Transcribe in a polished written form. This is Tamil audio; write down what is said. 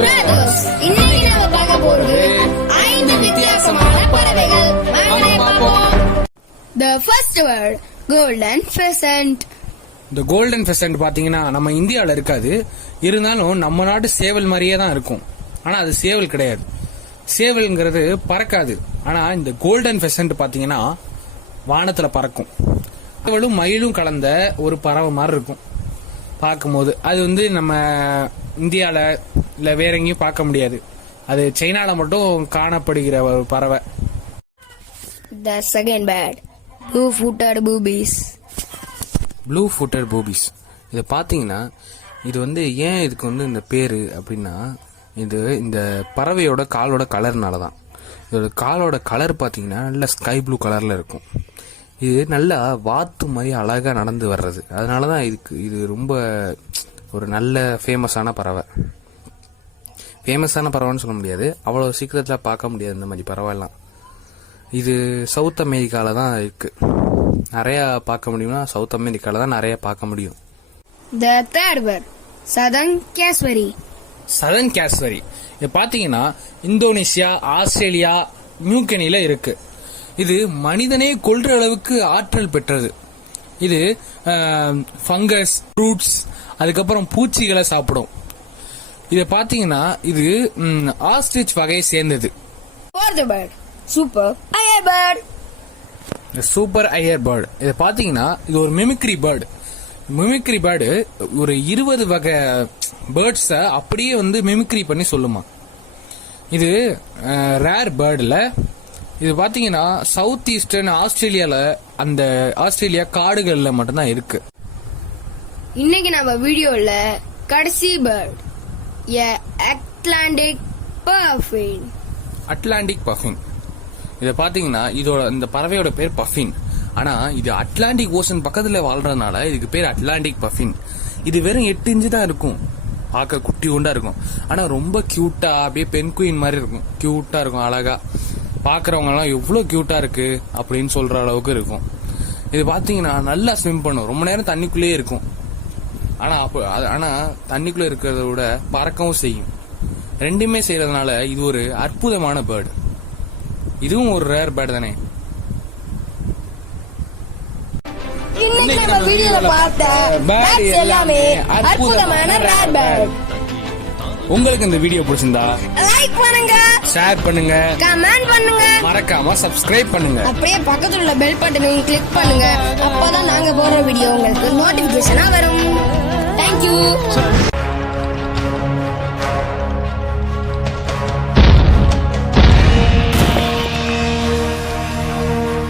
brothers. இன்னைக்கு நாம பார்க்க போறது 5 வித்தியாசமான பறவைகள். வாங்க பார்ப்போம். The first word, golden pheasant. இந்த கோல்டன் ஃபெசன்ட் பாத்தீங்கன்னா நம்ம இந்தியாவில் இருக்காது, இருந்தாலும் நம்ம நாட்டு சேவல் மாதிரியே தான் இருக்கும். ஆனா அது சேவல் கிடையாது. சேவல்ங்கிறது பறக்காது. ஆனா இந்த கோல்டன் ஃபெசன்ட் பாத்தீங்கன்னா வானத்துல பறக்கும். சேவலும் மயிலும் கலந்த ஒரு பறவை மாதிரி இருக்கும் பார்க்கும்போது. அது வந்து நம்ம இந்தியால இல்ல வேற எங்கேயும் பார்க்க முடியாது. அது சைனால மட்டும் காணப்படுகிற ஒரு பறவை. The second bird, blue-footed boobies. Blue footed boobies. இதை பார்த்தீங்கன்னா இது வந்து ஏன் இதுக்கு வந்து இந்த பேரு அப்படின்னா, இது இந்த பறவையோட காலோட கலர்னால தான். இதோட காலோட கலர் பார்த்தீங்கன்னா நல்ல ஸ்கை ப்ளூ கலரில் இருக்கும். இது நல்லா வாத்து மாதிரி அழகாக நடந்து வர்றது. அதனால தான் இது ரொம்ப ஒரு நல்ல ஃபேமஸான பறவை. ஃபேமஸான பறவைன்னு சொல்ல முடியாது, அவ்வளோ சீக்கிரத்தில் பார்க்க முடியாது இந்த மாதிரி பறவைலாம். இது சவுத் அமெரிக்காவில் தான் இருக்குது. நிறையா பார்க்க முடியும்னா சவுத் அமெரிக்காவில் தான் நிறைய பார்க்க முடியும். The third bird, southern cassowary. Sathan கேஸ்வரி. இது பார்த்தீங்கன்னா இந்தோனேஷியா, ஆஸ்திரேலியா, நியூகினில இருக்கு. இது மனிதனே கொல்ற அளவுக்கு ஆற்றல் பெற்றது. இது ஃபங்கஸ், ஃப்ரூட்ஸ், அதுக்கப்புறம் பூச்சிகளை சாப்பிடும். இதை பார்த்தீங்கன்னா இது ஆஸ்ட்ரிச் வகையை சேர்ந்தது. Fourth bird, super higher bird. Super Iyer bird. இதை பார்த்தீங்கன்னா இது ஒரு மிமிக்ரி பேர்டு. மிமிக்ரி பேர்டு ஒரு 20 வகை பேர்ட்ஸை அப்படியே வந்து மிமிக்ரி பண்ணி சொல்லுமா. இது ரேர் பேர்டில். இது பார்த்தீங்கன்னா சவுத் ஈஸ்டர்ன் ஆஸ்திரேலியாவில், அந்த ஆஸ்திரேலியா காடுகளில் மட்டும்தான் இருக்கு. இன்னைக்கு நம்ம வீடியோல கடைசி bird, Atlantic puffin. Atlantic puffin. இதை பார்த்தீங்கன்னா இதோட இந்த பறவையோட பேர் பஃபின். ஆனா இது அட்லாண்டிக் ஓஷன் பக்கத்துல வாழ்றதுனால இதுக்கு பேர் அட்லாண்டிக் பஃபின். இது வெறும் 8 இன்ச்சு தான் இருக்கும், பார்க்க குட்டி உண்டா இருக்கும். ஆனா ரொம்ப கியூட்டா, அப்படியே பெண் குயின் மாதிரி இருக்கும், கியூட்டா இருக்கும், அழகா பாக்குறவங்க எல்லாம் எவ்வளவு கியூட்டா இருக்கு அப்படின்னு சொல்ற அளவுக்கு இருக்கும். இது பாத்தீங்கன்னா நல்லா ஸ்விம் பண்ணும், ரொம்ப நேரம் தண்ணிக்குள்ளேயே இருக்கும். ஆனா தண்ணிக்குள்ள இருக்கிறத விட பறக்கவும் செய்யும். ரெண்டுமே செய்யறதுனால இது ஒரு அற்புதமான பேர்டு. இதுவும் ஒரு ரேர் பேர்டு தானே. இன்னைக்கு நம்ம வீடியோல பார்த்த பேர்ட்ஸ் எல்லாமே அற்புதமான ரேர் பேர்ட். உங்களுக்கு இந்த வீடியோ பிடிச்சிருந்தா லைக் பண்ணுங்க, ஷேர் பண்ணுங்க, கமெண்ட் பண்ணுங்க, மறக்காம சப்ஸ்கிரைப் பண்ணுங்க. அப்படியே பக்கத்துல உள்ள பெல் பட்டனையும் கிளிக் பண்ணுங்க. அப்பதான் நாங்க போடுற வீடியோ உங்களுக்கு நோட்டிபிகேஷனா வரும். தேங்க்யூ.